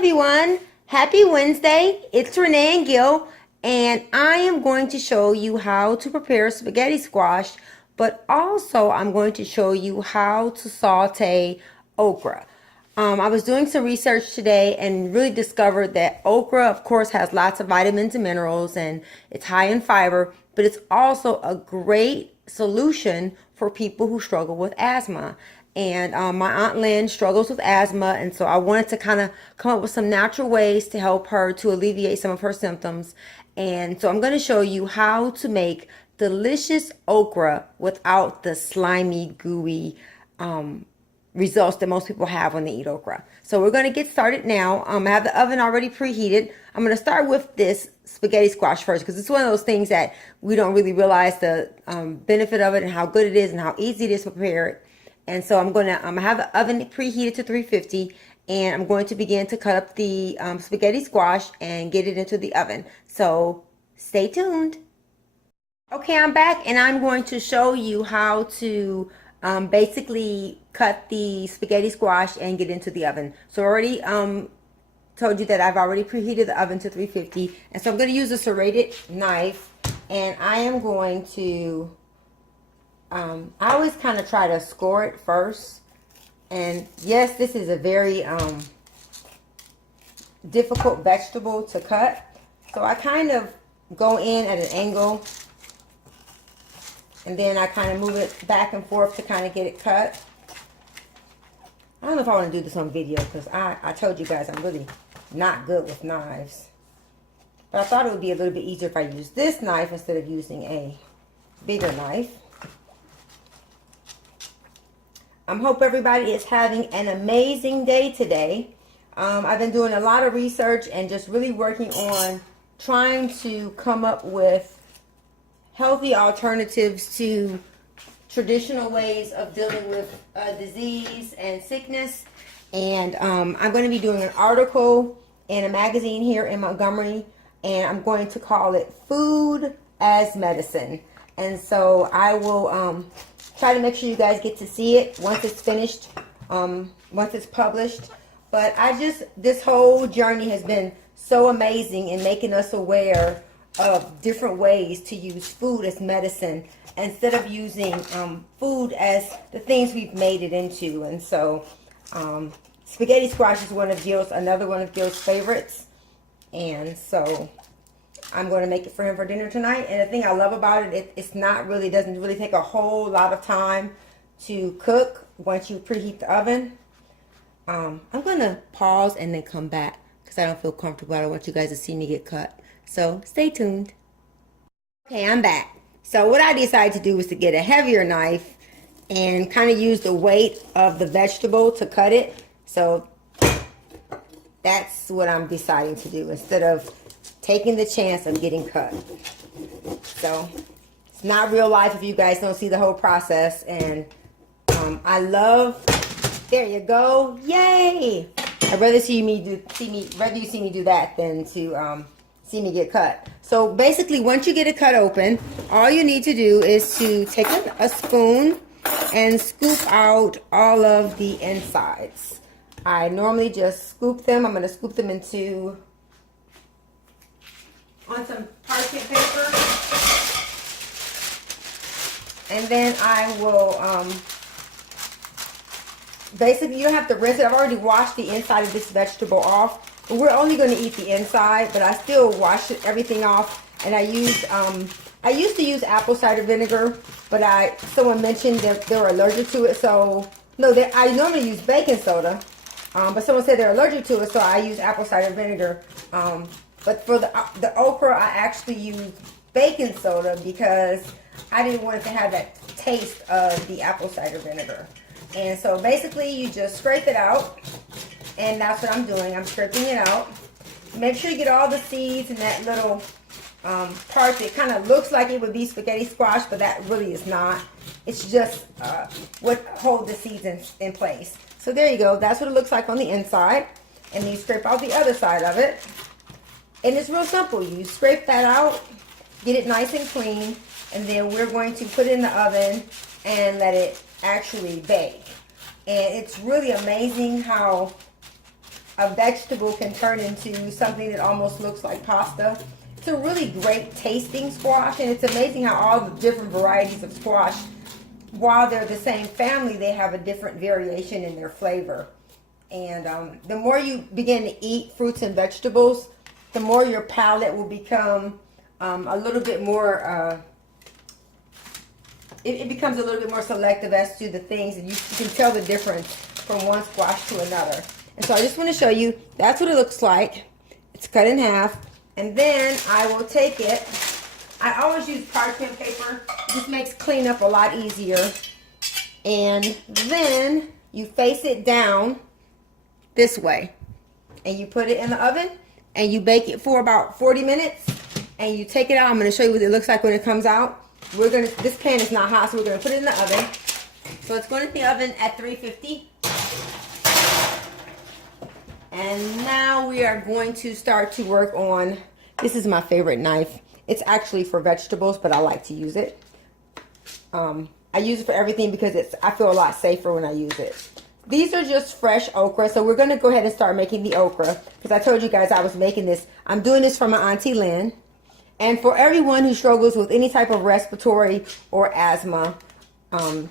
everyone. Happy Wednesday. It's Renee and Gil, and I am going to show you how to prepare spaghetti squash, but also I'm going to show you how to saute okra. I was doing some research today and really discovered that okra, of course, has lots of vitamins and minerals, and it's high in fiber, but it's also a great solution for people who struggle with asthma. And my Aunt Lynn struggles with asthma, and so I wanted to kind of come up with some natural ways to help her to alleviate some of her symptoms. And so I'm going to show you how to make delicious okra without the slimy, gooey results that most people have when they eat okra. So we're going to get started now. I have the oven already preheated. I'm going to start with this spaghetti squash first because it's one of those things that we don't really realize the benefit of it and how good it is and how easy it is to prepare it. And so I'm going to have the oven preheated to 350, and I'm going to begin to cut up the spaghetti squash and get it into the oven. So stay tuned. Okay, I'm back, and I'm going to show you how to basically cut the spaghetti squash and get into the oven. So I already told you that I've already preheated the oven to 350, and so I'm going to use a serrated knife, and I am going to I always kind of try to score it first. And yes, this is a very difficult vegetable to cut. So I kind of go in at an angle, and then I kind of move it back and forth to kind of get it cut. I don't know if I want to do this on video because I told you guys I'm really not good with knives. But I thought it would be a little bit easier if I used this knife instead of using a bigger knife. I hope everybody is having an amazing day today. I've been doing a lot of research and just really working on trying to come up with healthy alternatives to traditional ways of dealing with disease and sickness. And I'm going to be doing an article in a magazine here in Montgomery, and I'm going to call it Food as Medicine. And so I will try to make sure you guys get to see it once it's finished, once it's published. But this whole journey has been so amazing in making us aware of different ways to use food as medicine instead of using food as the things we've made it into. And so spaghetti squash is another one of Gil's favorites. And so I'm going to make it for him for dinner tonight. And the thing I love about it, doesn't really take a whole lot of time to cook once you preheat the oven. I'm going to pause and then come back because I don't feel comfortable. I don't want you guys to see me get cut. So stay tuned. Okay, I'm back. So what I decided to do was to get a heavier knife and kind of use the weight of the vegetable to cut it. So that's what I'm deciding to do instead of taking the chance of getting cut. So it's not real life if you guys don't see the whole process. And there you go, yay! I'd rather you see me do that than to see me get cut. So basically, once you get it cut open, all you need to do is to take a spoon and scoop out all of the insides. I normally just scoop them. I'm going to scoop them on some parchment paper, and then I will basically, you don't have to rinse it. I've already washed the inside of this vegetable off, but we're only going to eat the inside, but I still wash everything off. And I used to use apple cider vinegar, but someone mentioned that they were allergic to it, so no, I normally use baking soda, but someone said they're allergic to it, so I use apple cider vinegar. But for the okra, I actually used baking soda because I didn't want it to have that taste of the apple cider vinegar. And so basically you just scrape it out, and that's what I'm doing. I'm scraping it out. Make sure you get all the seeds and that little part that kind of looks like it would be spaghetti squash, but that really is not. It's just what holds the seeds in place. So there you go. That's what it looks like on the inside. And then you scrape out the other side of it. And it's real simple. You scrape that out, get it nice and clean, and then we're going to put it in the oven and let it actually bake. And it's really amazing how a vegetable can turn into something that almost looks like pasta. It's a really great tasting squash, and it's amazing how all the different varieties of squash, while they're the same family, they have a different variation in their flavor. And the more you begin to eat fruits and vegetables, the more your palate will become a little bit more, it becomes a little bit more selective as to the things, and you can tell the difference from one squash to another. And so I just want to show you, that's what it looks like. It's cut in half. And then I will take it. I always use parchment paper. It just makes cleanup a lot easier. And then you face it down this way. And you put it in the oven. And you bake it for about 40 minutes. And you take it out. I'm going to show you what it looks like when it comes out. This pan is not hot, so we're going to put it in the oven. So it's going to the oven at 350. And now we are going to start to work on, this is my favorite knife. It's actually for vegetables, but I like to use it. I use it for everything because I feel a lot safer when I use it. These are just fresh okra, so we're going to go ahead and start making the okra. Because I told you guys I was making this. I'm doing this for my Auntie Lynn. And for everyone who struggles with any type of respiratory or asthma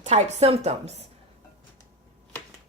type symptoms.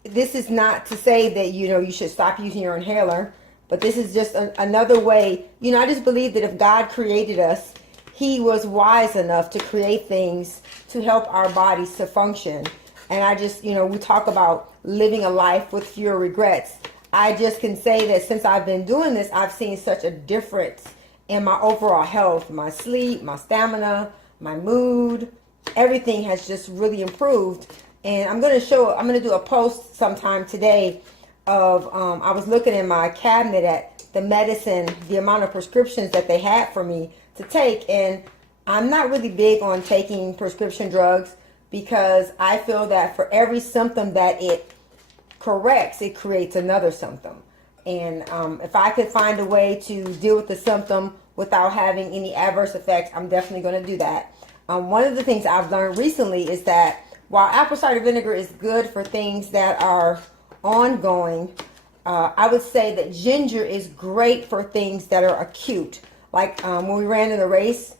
This is not to say that, you should stop using your inhaler, but this is just another way. I just believe that if God created us, he was wise enough to create things to help our bodies to function. And I just, we talk about living a life with fewer regrets. I just can say that since I've been doing this, I've seen such a difference in my overall health, my sleep, my stamina, my mood. Everything has just really improved. And I'm going to do a post sometime today of, I was looking in my cabinet at the medicine, the amount of prescriptions that they had for me to take. And I'm not really big on taking prescription drugs because I feel that for every symptom that it corrects, it creates another symptom. And if I could find a way to deal with the symptom without having any adverse effects, I'm definitely going to do that. One of the things I've learned recently is that while apple cider vinegar is good for things that are ongoing, I would say that ginger is great for things that are acute. Like when we ran in the race,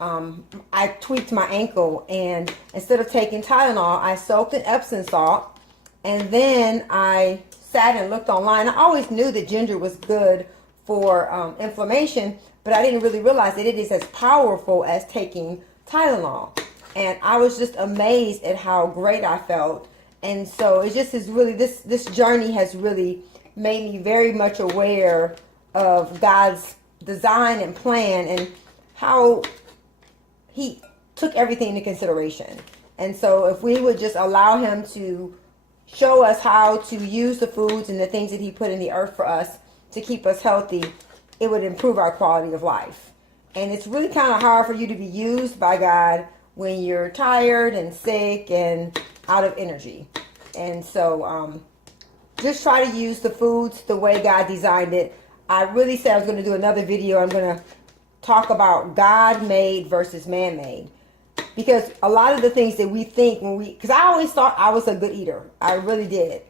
I tweaked my ankle, and instead of taking Tylenol, I soaked in Epsom salt, and then I sat and looked online. I always knew that ginger was good for inflammation, but I didn't really realize that it is as powerful as taking Tylenol. And I was just amazed at how great I felt. And so it just is really, this journey has really made me very much aware of God's design and plan and how he took everything into consideration. And so if we would just allow him to show us how to use the foods and the things that he put in the earth for us to keep us healthy, it would improve our quality of life. And it's really kind of hard for you to be used by God when you're tired and sick and out of energy. And so just try to use the foods the way God designed it. I really said I was going to do another video. I'm going to talk about God-made versus man-made. Because a lot of the things that we think because I always thought I was a good eater. I really did.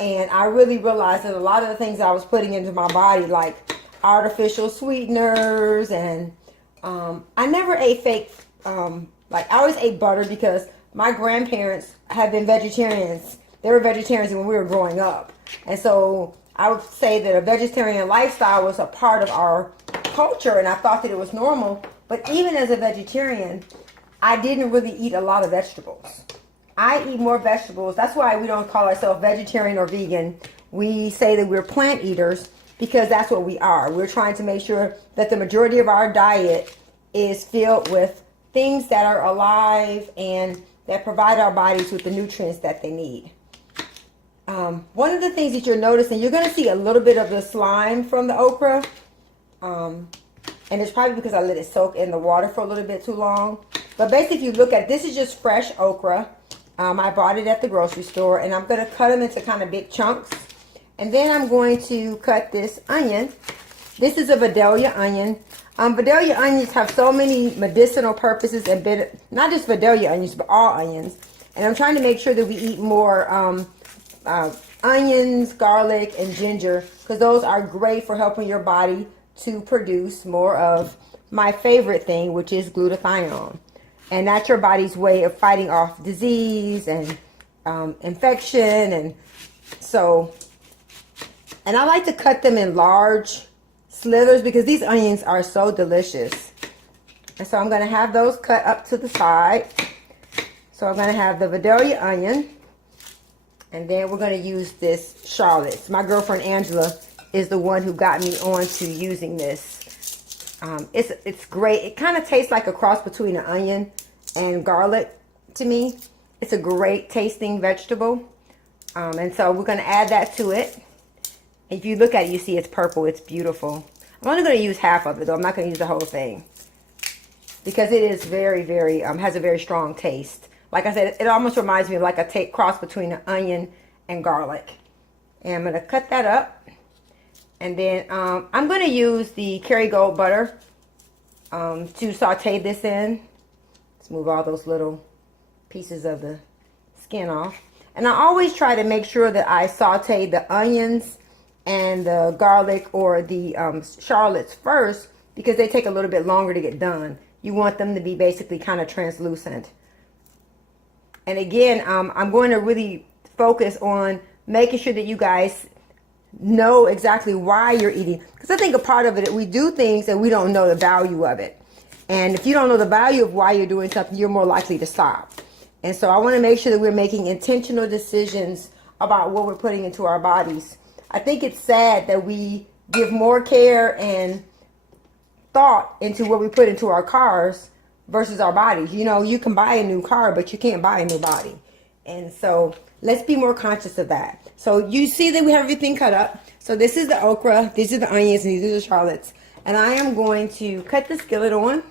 And I really realized that a lot of the things I was putting into my body, like artificial sweeteners, and I never ate fake, I always ate butter because my grandparents had been vegetarians. They were vegetarians when we were growing up. And so I would say that a vegetarian lifestyle was a part of our culture, and I thought that it was normal. But even as a vegetarian, I didn't really eat a lot of vegetables. I eat more vegetables. That's why we don't call ourselves vegetarian or vegan. We say that we're plant eaters because that's what we are. We're trying to make sure that the majority of our diet is filled with things that are alive and that provide our bodies with the nutrients that they need. One of the things that you're noticing, you're going to see a little bit of the slime from the okra. And it's probably because I let it soak in the water for a little bit too long. But basically, if you look at this, is just fresh okra. I bought it at the grocery store, and I'm going to cut them into kind of big chunks. And then I'm going to cut this onion. This is a Vidalia onion. Vidalia onions have so many medicinal purposes, and not just Vidalia onions, but all onions. And I'm trying to make sure that we eat more onions, garlic, and ginger, because those are great for helping your body to produce more of my favorite thing, which is glutathione. And that's your body's way of fighting off disease and infection. And so, and I like to cut them in large slithers because these onions are so delicious. And so I'm going to have those cut up to the side. So I'm going to have the Vidalia onion. And then we're going to use this Charlotte's. My girlfriend Angela is the one who got me on to using this. It's great. It kind of tastes like a cross between an onion and garlic to me. It's a great tasting vegetable. And so we're going to add that to it. If you look at it, you see it's purple. It's beautiful. I'm only going to use half of it, though. I'm not going to use the whole thing. Because it is very, very, has a very strong taste. Like I said, it almost reminds me of like a cross between an onion and garlic. And I'm going to cut that up. And then I'm going to use the Kerrygold butter to saute this in. Let's move all those little pieces of the skin off. And I always try to make sure that I saute the onions and the garlic or the shallots first, because they take a little bit longer to get done. You want them to be basically kind of translucent. And again, I'm going to really focus on making sure that you guys know exactly why you're eating. Because I think a part of it, we do things and we don't know the value of it. And if you don't know the value of why you're doing something, you're more likely to stop. And so I want to make sure that we're making intentional decisions about what we're putting into our bodies. I think it's sad that we give more care and thought into what we put into our cars versus our bodies. You know, you can buy a new car, but you can't buy a new body. And so let's be more conscious of that. So you see that we have everything cut up. So this is the okra, these are the onions, and these are the shallots. And I am going to cut the skillet on.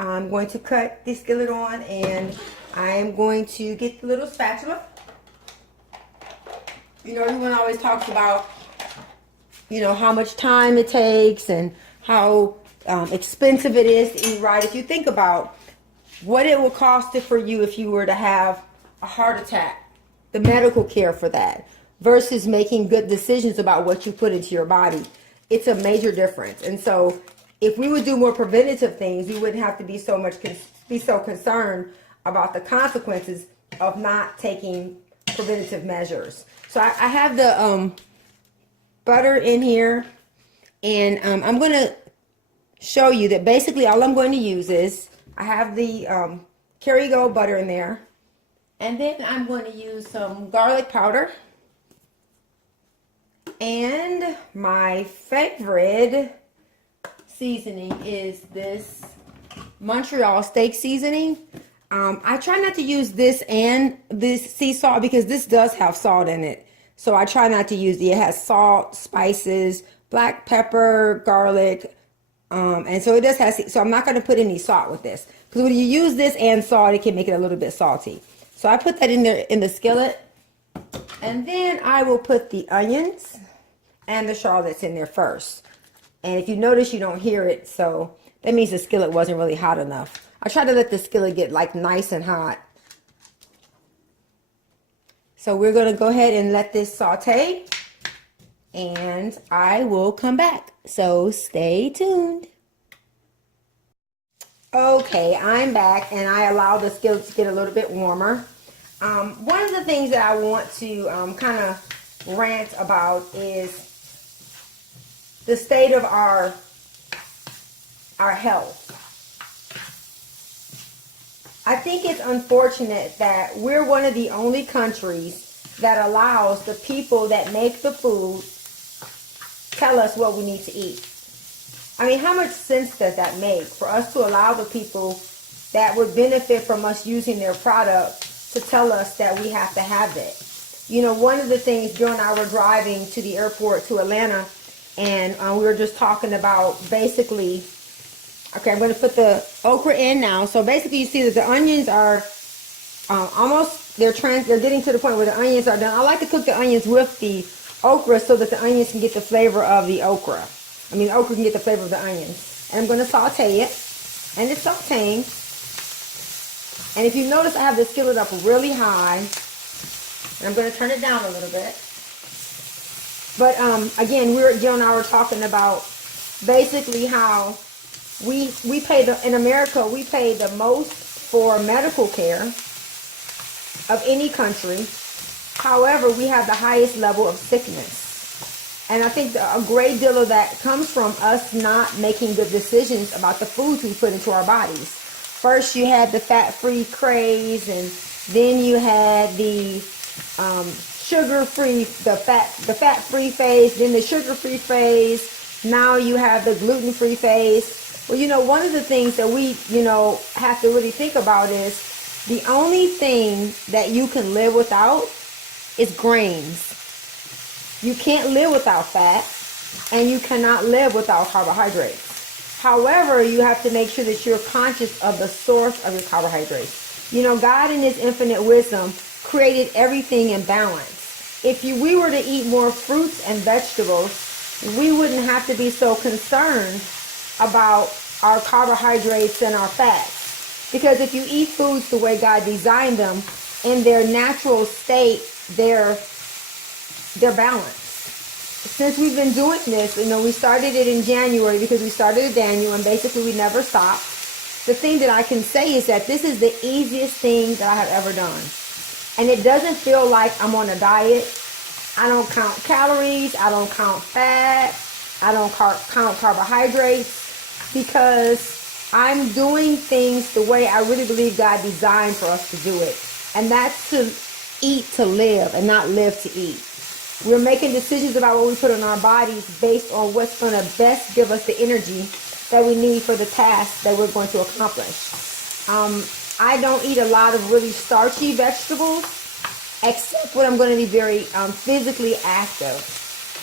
I'm going to cut the skillet on, and I am going to get the little spatula. You know, everyone always talks about, you know, how much time it takes and how expensive it is to eat right. If you think about what it will cost it for you if you were to have a heart attack, the medical care for that, versus making good decisions about what you put into your body, it's a major difference. And so if we would do more preventative things, we wouldn't have to be so concerned about the consequences of not taking preventative measures. So I have the butter in here, and I'm going to show you that basically all I'm going to use is, I have the Kerrygold butter in there, and then I'm going to use some garlic powder, and my favorite seasoning is this Montreal steak seasoning. I try not to use this and this sea salt because this does have salt in it. So I try not to use it. It has salt, spices, black pepper, garlic, and so it does have, so I'm not going to put any salt with this. Because when you use this and salt, it can make it a little bit salty. So I put that in there in the skillet. And then I will put the onions and the shallots in there first. And if you notice, you don't hear it, so that means the skillet wasn't really hot enough. I try to let the skillet get like nice and hot. So we're going to go ahead and let this saute, and I will come back. So stay tuned. Okay, I'm back, and I allowed the skillet to get a little bit warmer. One of the things that I want to kind of rant about is the state of our health. I think it's unfortunate that we're one of the only countries that allows the people that make the food tell us what we need to eat. I mean, how much sense does that make for us to allow the people that would benefit from us using their product to tell us that we have to have it? You know, one of the things during our driving to the airport to Atlanta, and we were just talking about basically, okay, I'm going to put the okra in now. So basically you see that the onions are almost, they're getting to the point where the onions are done. I like to cook the onions with the okra so that the onions can get the flavor of the okra. I mean, the okra can get the flavor of the onions. And I'm going to saute it. And it's sauteing. And if you notice, I have the skillet up really high. And I'm going to turn it down a little bit. But again, Jill and I were talking about basically how we pay in America, we pay the most for medical care of any country. However, we have the highest level of sickness. And I think a great deal of that comes from us not making good decisions about the foods we put into our bodies. First, you had the fat-free craze, and then you had the sugar-free, the fat-free phase, then the sugar-free phase. Now you have the gluten-free phase. Well, you know, one of the things that we, have to really think about is the only thing that you can live without is grains. You can't live without fat, and you cannot live without carbohydrates. However, you have to make sure that you're conscious of the source of your carbohydrates. You know, God in His infinite wisdom created everything in balance. If we were to eat more fruits and vegetables, we wouldn't have to be so concerned about our carbohydrates and our fats. Because if you eat foods the way God designed them, in their natural state, they're balanced. Since we've been doing this, we started it in January because we started a Daniel, and basically we never stopped. The thing that I can say is that this is the easiest thing that I have ever done. And it doesn't feel like I'm on a diet. I don't count calories. I don't count fat. I don't count carbohydrates, because I'm doing things the way I really believe God designed for us to do it. And that's to eat to live and not live to eat. We're making decisions about what we put on our bodies based on what's going to best give us the energy that we need for the task that we're going to accomplish. I don't eat a lot of really starchy vegetables, except when I'm going to be very physically active.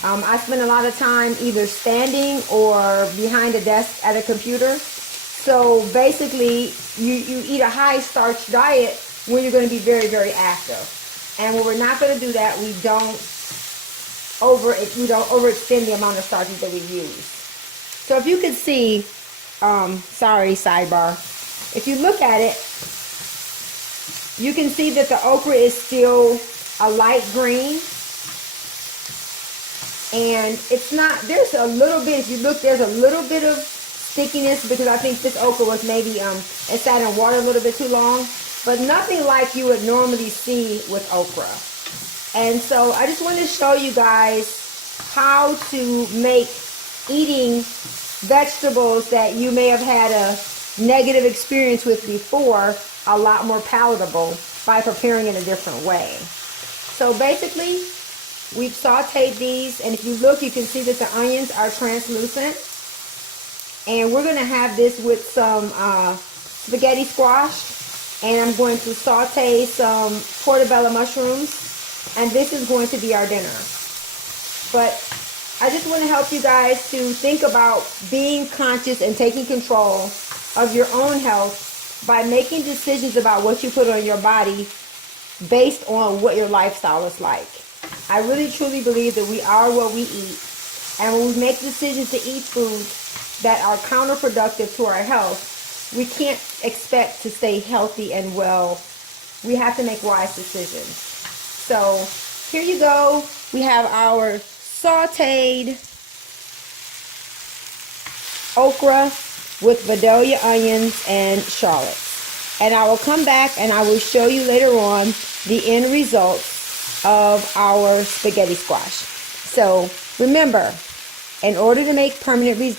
I spend a lot of time either standing or behind a desk at a computer. So basically, you eat a high starch diet when you're going to be very, very active. And when we're not going to do that, we don't overextend the amount of starches that we use. So if you could see, sorry, sidebar. If you look at it, you can see that the okra is still a light green. And it's not, there's a little bit, if you look, there's a little bit of stickiness because I think this okra was maybe, it sat in water a little bit too long. But nothing like you would normally see with okra. And so I just want to show you guys how to make eating vegetables that you may have had a negative experience with before a lot more palatable by preparing in a different way. So basically, we've sauteed these, and if you look, you can see that the onions are translucent. And we're going to have this with some spaghetti squash. And I'm going to saute some portobello mushrooms. And this is going to be our dinner. But I just want to help you guys to think about being conscious and taking control of your own health by making decisions about what you put on your body based on what your lifestyle is like. I really truly believe that we are what we eat. And when we make decisions to eat foods that are counterproductive to our health, we can't expect to stay healthy and well. We have to make wise decisions. So here you go. We have our sauteed okra with Vidalia onions and shallots. And I will come back and I will show you later on the end results of our spaghetti squash. So remember, in order to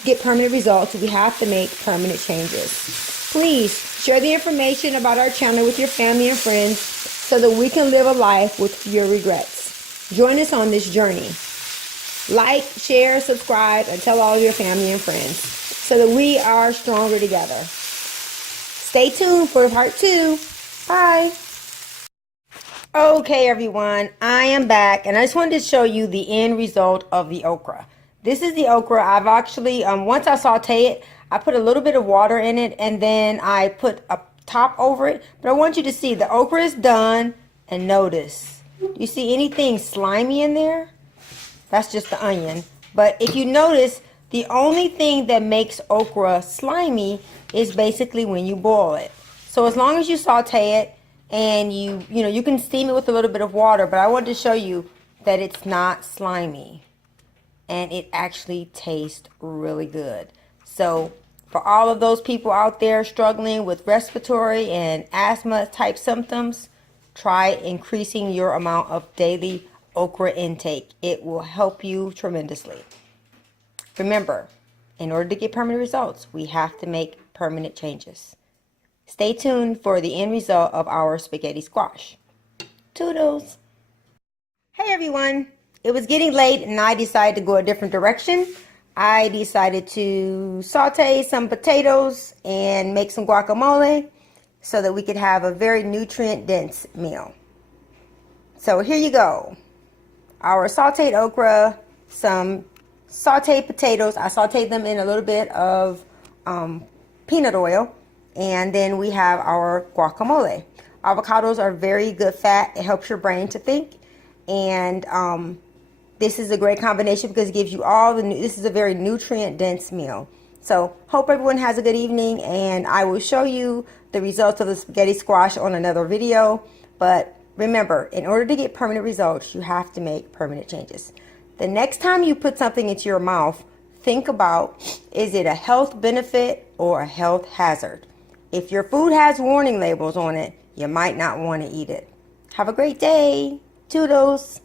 get permanent results, we have to make permanent changes. Please share the information about our channel with your family and friends so that we can live a life with fewer regrets. Join us on this journey. Like, share, subscribe, and tell all your family and friends so that we are stronger together. Stay tuned for part 2. Bye. Okay, everyone, I am back, and I just wanted to show you the end result of the okra. This is the okra. I've actually, once I saute it, I put a little bit of water in it, and then I put a top over it. But I want you to see the okra is done, and notice. Do you see anything slimy in there? That's just the onion. But if you notice, the only thing that makes okra slimy is basically when you boil it. So as long as you saute it, and you can steam it with a little bit of water, but I wanted to show you that it's not slimy and it actually tastes really good. So for all of those people out there struggling with respiratory and asthma type symptoms, try increasing your amount of daily okra intake. It will help you tremendously. Remember, in order to get permanent results, we have to make permanent changes. Stay tuned for the end result of our spaghetti squash. Toodles! Hey everyone! It was getting late and I decided to go a different direction. I decided to saute some potatoes and make some guacamole so that we could have a very nutrient-dense meal. So here you go. Our sauteed okra, some sauteed potatoes. I sauteed them in a little bit of peanut oil. And then we have our guacamole. Avocados are very good fat. It helps your brain to think. And this is a great combination because it gives you all this is a very nutrient dense meal. So hope everyone has a good evening, and I will show you the results of the spaghetti squash on another video. But remember, in order to get permanent results, you have to make permanent changes. The next time you put something into your mouth, think about, is it a health benefit or a health hazard? If your food has warning labels on it, you might not want to eat it. Have a great day. Toodles.